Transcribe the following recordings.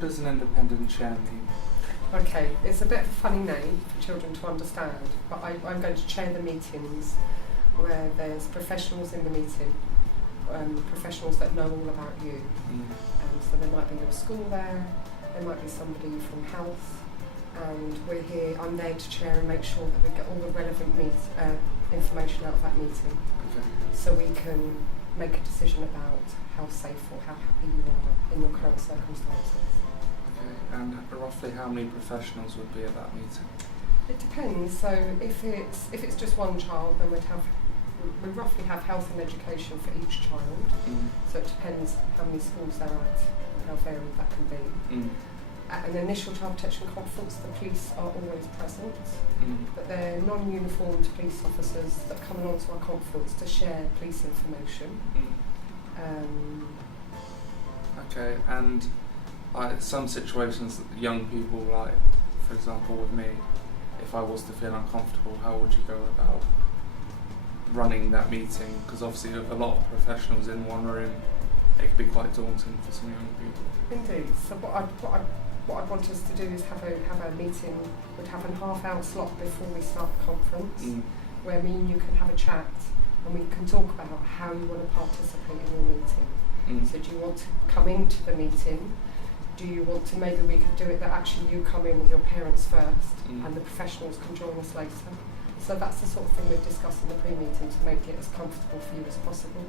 what does an independent chair mean? Okay, it's a bit of a funny name for children to understand, but I'm going to chair the meetings where there's professionals in the meeting, professionals that know all about you. So there might be your school there might be somebody from health, and I'm there to chair and make sure that we get all the relevant information out of that meeting. Okay. So we can make a decision about how safe or how happy you are in your current circumstances. Okay, and roughly how many professionals would be at that meeting? It depends. So if it's just one child, then we roughly have health and education for each child. So it depends how many schools they're at and how varied that can be. At an initial child protection conference, the police are always present, but they're non-uniformed police officers that come along to our conference to share police information. Okay, and some situations, young people, like for example with me, if I was to feel uncomfortable, how would you go about running that meeting? Because obviously with a lot of professionals in one room, it can be quite daunting for some young people. Indeed. So what I'd want us to do is have a meeting. We'd have a half-hour slot before we start the conference, where me and you can have a chat and we can talk about how you want to participate in your meeting. So do you want to come into the meeting? Do you want to, maybe we could do it that actually you come in with your parents first and the professionals can join us later. So that's the sort of thing we'd discuss in the pre-meeting to make it as comfortable for you as possible.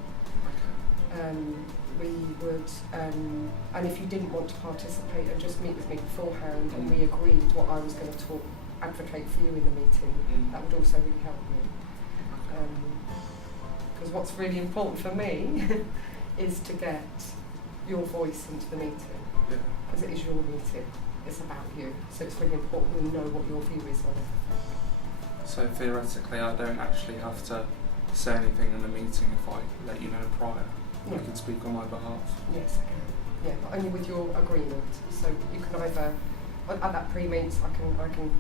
We would, and if you didn't want to participate and just meet with me beforehand and we agreed what I was going to advocate for you in the meeting, that would also really help me. Because what's really important for me is to get your voice into the meeting, because it is your meeting, it's about you, so it's really important we know what your view is on it. So theoretically I don't actually have to say anything in the meeting if I let you know prior? You can speak on my behalf? Yes, I can. Yeah, but only with your agreement. So you can either, at that pre-meet, I can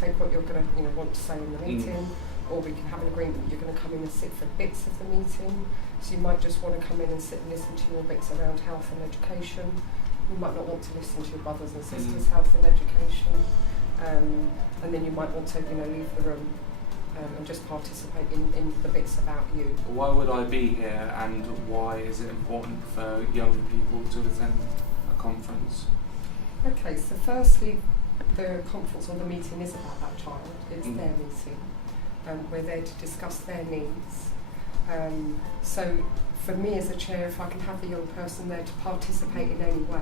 take what you're going to want to say in the meeting, or we can have an agreement that you're going to come in and sit for bits of the meeting. So you might just want to come in and sit and listen to your bits around health and education. You might not want to listen to your brothers and sisters' health and education. And then you might want to leave the room and just participate in the bits about you. Why would I be here, and why is it important for young people to attend a conference? Okay, so firstly, the conference or the meeting is about that child. It's their meeting. We're there to discuss their needs. So for me as a chair, if I can have the young person there to participate in any way,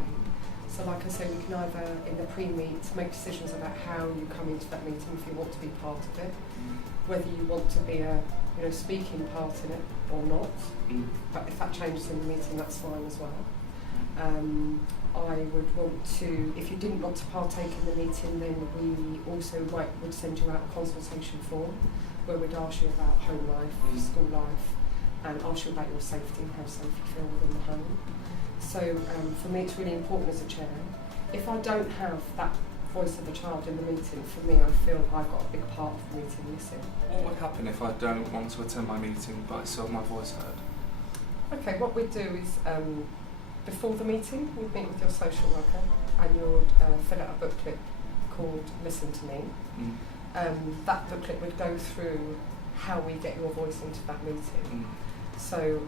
so like I said, we can either in the pre-meet make decisions about how you come into that meeting if you want to be part of it, whether you want to be a speaking part in it or not. But if that changes in the meeting, that's fine as well. I would want to, if you didn't want to partake in the meeting, then we also would send you out a consultation form where we'd ask you about home life, school life, and ask you about your safety and how safe you feel within the home. So for me it's really important as a chair. If I don't have that voice of the child in the meeting, for me I feel I've got a big part of the meeting missing. What would happen if I don't want to attend my meeting but I still have my voice heard? Okay, what we'd do is before the meeting we'd meet with your social worker and you'd fill out a booklet called Listen to Me. That booklet would go through how we get your voice into that meeting. So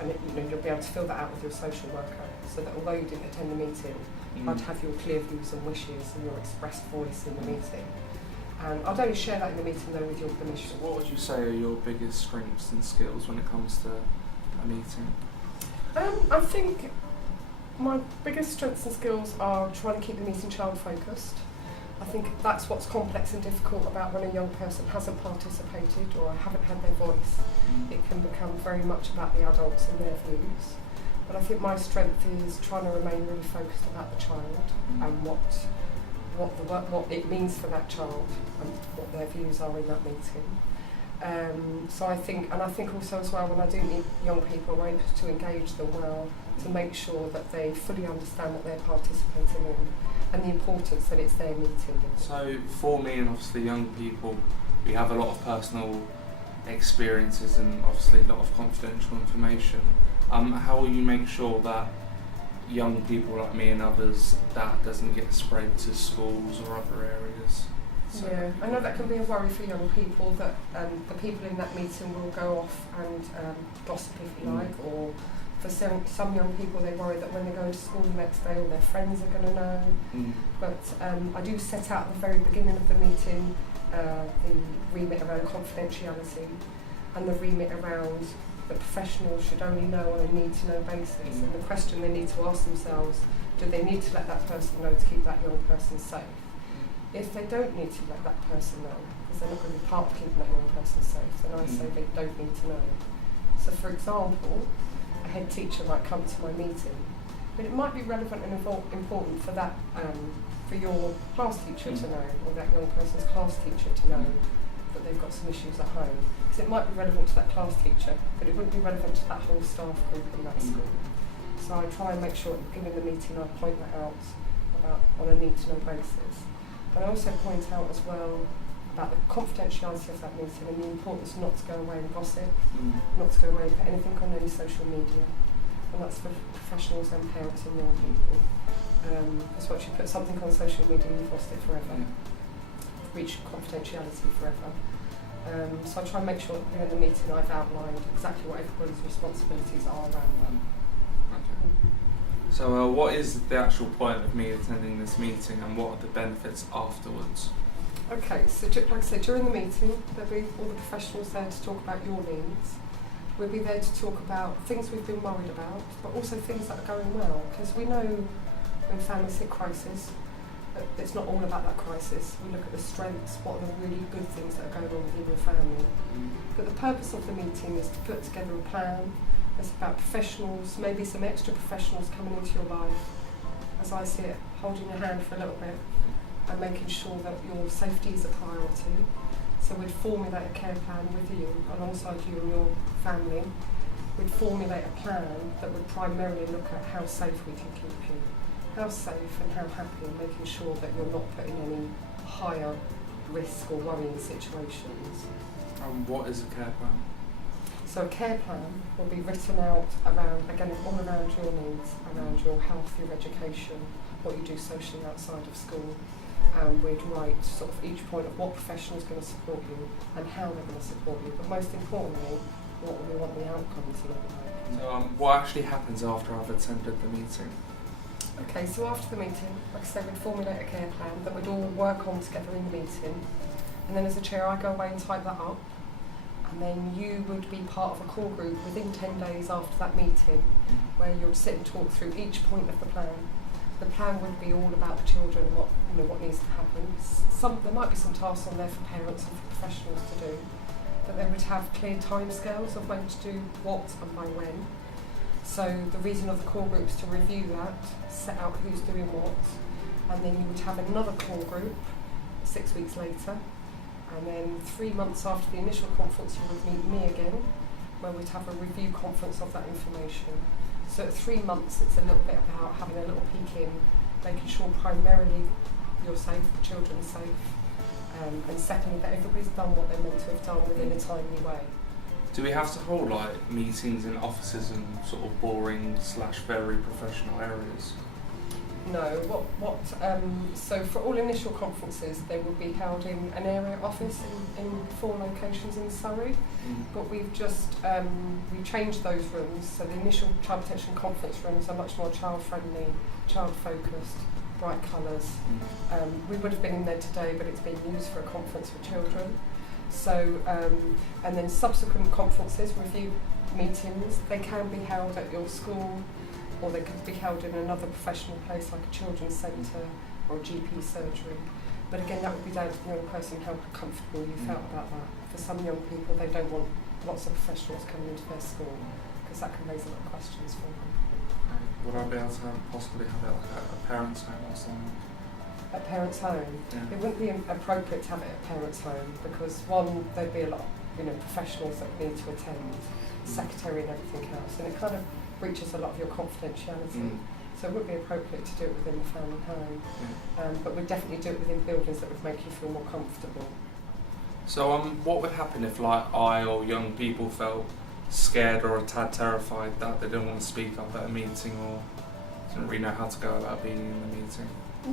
you'll be able to fill that out with your social worker, so that although you didn't attend the meeting, I'd have your clear views and wishes and your expressed voice in the meeting. And I'd only share that in the meeting though with your permission. So what would you say are your biggest strengths and skills when it comes to a meeting? I think my biggest strengths and skills are trying to keep the meeting child focused. I think that's what's complex and difficult about when a young person hasn't participated or haven't had their voice. It can become very much about the adults and their views. But I think my strength is trying to remain really focused about the child and what it means for that child and what their views are in that meeting. So I think also as well when I do meet young people, I'm able to engage them well to make sure that they fully understand what they're participating in and the importance that it's their meeting. So for me and obviously young people, we have a lot of personal experiences and obviously a lot of confidential information. How will you make sure that young people like me and others that doesn't get spread to schools or other areas. So Yeah, I know that can be a worry for young people, that the people in that meeting will go off and gossip, if you like, or for some young people they worry that when they go into school the next day all their friends are going to know. But I do set out at the very beginning of the meeting the remit around confidentiality and the remit around the professionals should only know on a need-to-know basis, and the question they need to ask themselves, do they need to let that person know to keep that young person safe? If they don't need to let that person know, because they're not going to be part of keeping that young person safe, then I say they don't need to know. So for example, a head teacher might come to my meeting, but it might be relevant and important for that, for your class teacher to know, or that young person's class teacher to know that they've got some issues at home. Because it might be relevant to that class teacher, but it wouldn't be relevant to that whole staff group in that school. So I try and make sure at the beginning of the meeting I point that out about on a need-to-know basis. But I also point out as well about the confidentiality of that meeting and the importance not to go away and gossip, not to go away and put anything on any social media. And that's for professionals and parents and young people. Because once you put something on social media, you've lost it forever. Reach confidentiality forever. So I try and make sure that in the meeting I've outlined exactly what everybody's responsibilities are around that. Okay. So what is the actual point of me attending this meeting, and what are the benefits afterwards? Okay, so like I said, during the meeting there'll be all the professionals there to talk about your needs. We'll be there to talk about things we've been worried about, but also things that are going well, because we know when families hit crisis, it's not all about that crisis. We look at the strengths, what are the really good things that are going on within your family. But the purpose of the meeting is to put together a plan. It's about professionals, maybe some extra professionals coming into your life, as I see it, holding your hand for a little bit and making sure that your safety is a priority. So we'd formulate a care plan with you, alongside you and your family. We'd formulate a plan that would primarily look at how safe we can keep you. How safe and how happy, and making sure that you're not put in any higher risk or worrying situations. What is a care plan? So a care plan will be written out around, again, all around your needs, around your health, your education, what you do socially outside of school. And we'd write sort of each point of what professional is going to support you and how they're going to support you. But most importantly, what we want the outcome to look like. So what actually happens after I've attended the meeting? Okay, so after the meeting, like I said, we'd formulate a care plan that we'd all work on together in the meeting. And then as a chair, I go away and type that up. And then you would be part of a core group within 10 days after that meeting, where you'll sit and talk through each point of the plan. The plan would be all about the children and what needs to happen. There might be some tasks on there for parents and for professionals to do, but they would have clear timescales of when to do what and by when. So the reason of the core group is to review that, set out who's doing what, and then you would have another core group 6 weeks later, and then 3 months after the initial conference you would meet me again, where we'd have a review conference of that information. So at 3 months it's a little bit about having a little peek in, making sure primarily you're safe, the children are safe, and secondly that everybody's done what they're meant to have done within a timely way. Do we have to hold like meetings in offices and sort of boring / very professional areas? No, so for all initial conferences they will be held in an area office in 4 locations in Surrey, but we've just we changed those rooms, so the initial child protection conference rooms are much more child friendly, child focused, bright colours. We would have been in there today, but it's been used for a conference for children. So and then subsequent conferences, review meetings, they can be held at your school, or they could be held in another professional place like a children's centre or a GP surgery. But again, that would be down to the young person how comfortable you felt about that. For some young people, they don't want lots of professionals coming into their school, because that can raise a lot of questions for them. Would I be able to possibly have it like at a parent's home or something? At parents' home? Yeah. It wouldn't be appropriate to have it at parents' home, because one, there'd be a lot of professionals that need to attend, secretary and everything else, and it kind of breaches a lot of your confidentiality. So it would be appropriate to do it within the family home, but we'd definitely do it within buildings that would make you feel more comfortable. So what would happen if like I or young people felt scared or a tad terrified that they didn't want to speak up at a meeting, or didn't really know how to go about being in the meeting.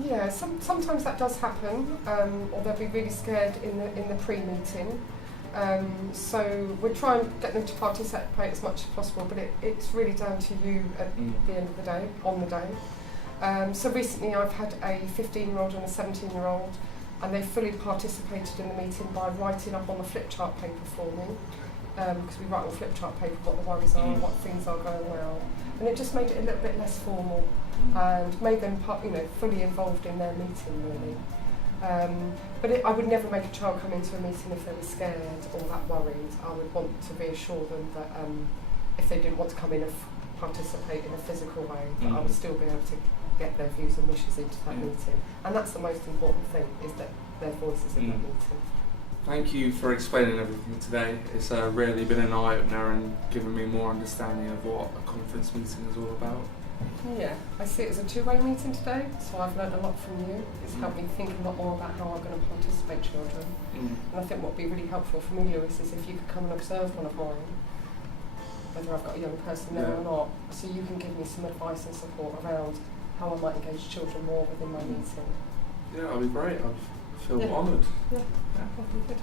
Yeah, sometimes that does happen, or they'll be really scared in the pre-meeting. So we try and get them to participate as much as possible, but it's really down to you at the end of the day, on the day. So recently I've had a 15-year-old and a 17-year-old, and they fully participated in the meeting by writing up on the flip chart paper for me, because we write on flip chart paper what the worries are, what things are going well, and it just made it a little bit less formal and made them fully involved in their meeting really. But I would never make a child come into a meeting if they were scared or that worried. I would want to reassure them that if they didn't want to come in and participate in a physical way, that I would still be able to get their views and wishes into that meeting. And that's the most important thing, is that their voices in that meeting. Thank you for explaining everything today. It's really been an eye-opener and given me more understanding of what a conference meeting is all about. Yeah, I see it as a two-way meeting today, so I've learned a lot from you. It's helped me think a lot more about how I'm going to participate children. And I think what would be really helpful for me, Lewis, is if you could come and observe one of mine, whether I've got a young person there or not, so you can give me some advice and support around how I might engage children more within my meeting. Yeah, that'd be great. I feel honoured. Yeah, that'd be good.